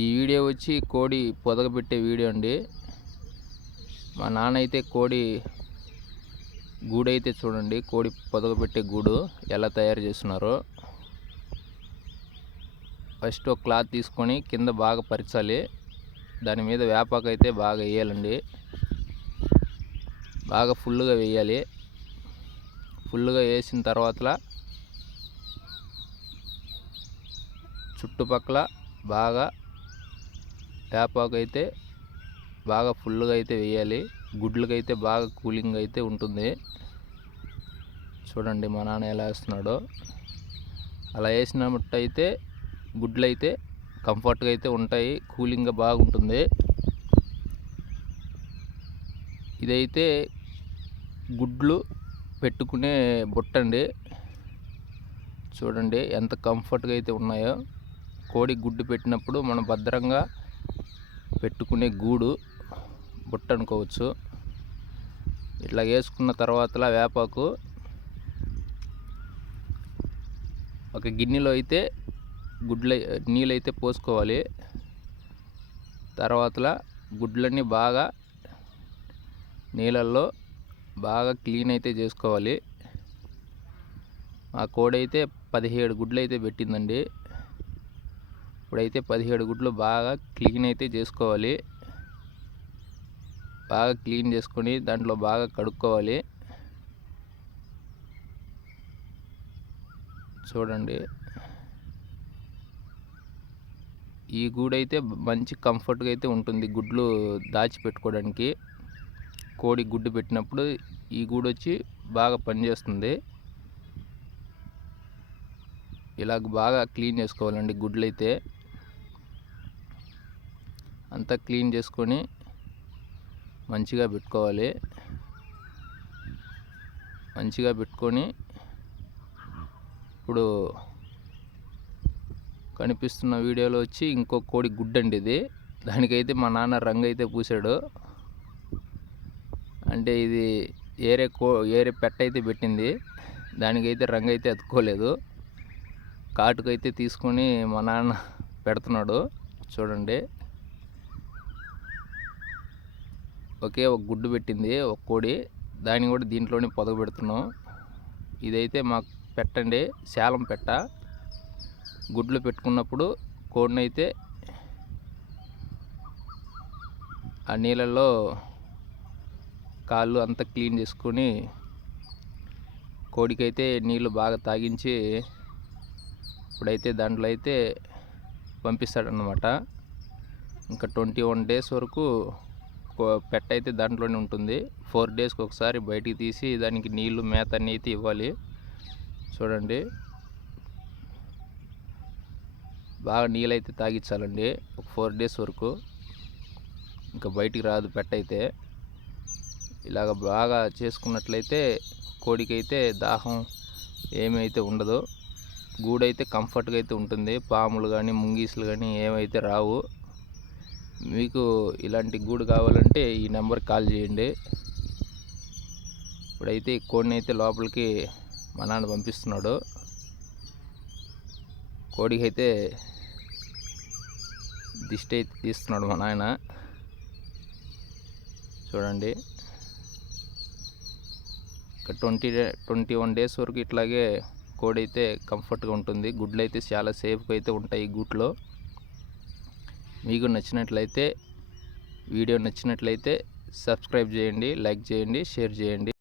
ఈ వీడియో వచ్చి కోడి పొదగబెట్టే వీడియో అండి. మా నాన్న అయితే కోడి గూడైతే చూడండి, కోడి పొదగబెట్టే గూడు ఎలా తయారు చేస్తున్నారో. ఫస్ట్ ఒక క్లాత్ తీసుకొని కింద బాగా పరిచాలి, దాని మీద వేపాకు అయితే బాగా వేయాలండి. బాగా ఫుల్గా వేయాలి. ఫుల్గా వేసిన తర్వాత చుట్టుపక్కల బాగా వేపాకు అయితే బాగా ఫుల్గా అయితే వేయాలి. గుడ్లకైతే బాగా కూలింగ్ అయితే ఉంటుంది. చూడండి మా నాన్న ఎలా వేస్తున్నాడో. అలా వేసినట్టయితే గుడ్లు అయితే కంఫర్ట్గా అయితే ఉంటాయి, కూలింగ్గా బాగుంటుంది. ఇదైతే గుడ్లు పెట్టుకునే బుట్టండి. చూడండి ఎంత కంఫర్ట్గా అయితే ఉన్నాయో. కోడి గుడ్డు పెట్టినప్పుడు మనం భద్రంగా పెట్టుకునే గూడు బుట్ట అనుకోవచ్చు. ఇట్లా వేసుకున్న తర్వాత వేపాకు ఒక గిన్నెలో అయితే నీళ్ళైతే పోసుకోవాలి. తర్వాత గుడ్లన్నీ బాగా నీళ్ళల్లో బాగా క్లీన్ అయితే చేసుకోవాలి. ఆ కోడి అయితే 17 గుడ్లు అయితే పెట్టిందండి. ఇప్పుడైతే 17 గుడ్లు బాగా క్లీన్ అయితే చేసుకోవాలి. బాగా క్లీన్ చేసుకొని దాంట్లో బాగా కడుక్కోవాలి. చూడండి ఈ గూడైతే మంచి కంఫర్ట్గా అయితే ఉంటుంది గుడ్లు దాచిపెట్టుకోవడానికి. కోడి గుడ్డు పెట్టినప్పుడు ఈ గూడు వచ్చి బాగా పనిచేస్తుంది. ఇలాగ బాగా క్లీన్ చేసుకోవాలండి గుడ్లు అయితే. అంతా క్లీన్ చేసుకొని మంచిగా పెట్టుకోవాలి. మంచిగా పెట్టుకొని ఇప్పుడు కనిపిస్తున్న వీడియోలో వచ్చి ఇంకో కోడి గుడ్డండి ఇది. దానికైతే మా నాన్న రంగు అయితే పూసాడు. అంటే ఇది ఏరే పెట్ట అయితే పెట్టింది, దానికైతే రంగు అయితే అతుక్కోలేదు. కాటుకైతే తీసుకొని మా నాన్న పెడుతున్నాడు. చూడండి ఒకే ఒక గుడ్డు పెట్టింది ఒక కోడి, దాన్ని కూడా దీంట్లోనే పొదగ పెడుతున్నాం. ఇదైతే మాకు పెట్టండి, శాలం పెట్ట. గుడ్లు పెట్టుకున్నప్పుడు కోడిని అయితే ఆ నీళ్ళల్లో కాళ్ళు అంతా క్లీన్ చేసుకొని కోడికైతే నీళ్ళు బాగా తాగించి ఇప్పుడైతే దాంట్లో అయితే పంపిస్తాడన్నమాట. ఇంకా 21 డేస్ వరకు పెట్ట అయితే దాంట్లోనే ఉంటుంది. 4 డేస్కి ఒకసారి బయటికి తీసి దానికి నీళ్ళు మేత అన్నీ అయితే ఇవ్వాలి. చూడండి బాగా నీళ్ళు అయితే తాగించాలండి ఒక 4 డేస్ వరకు. ఇంకా బయటికి రాదు పెట్ట అయితే. ఇలాగ బాగా చేసుకున్నట్లయితే కోడికైతే దాహం ఏమైతే ఉండదు. గూడైతే కంఫర్ట్గా అయితే ఉంటుంది. పాములు కానీ ముంగీసులు కానీ ఏమైతే రావు. మీకు ఇలాంటి గూడు కావాలంటే ఈ నెంబర్కి కాల్ చేయండి. ఇప్పుడైతే ఈ కోడిని అయితే లోపలికి మా నాన్న పంపిస్తున్నాడు. కోడికి అయితే దిష్టి అయితే తీస్తున్నాడు మా నాయన. చూడండి ఒక 21 డేస్ వరకు ఇట్లాగే కోడి అయితే కంఫర్ట్గా ఉంటుంది. గుడ్లు అయితే చాలా సేఫ్గా అయితే ఉంటాయి గూట్లో. మీకు నచ్చినట్లయితే వీడియో నచ్చినట్లయితే సబ్స్క్రైబ్ చేయండి, లైక్ చేయండి, షేర్ చేయండి.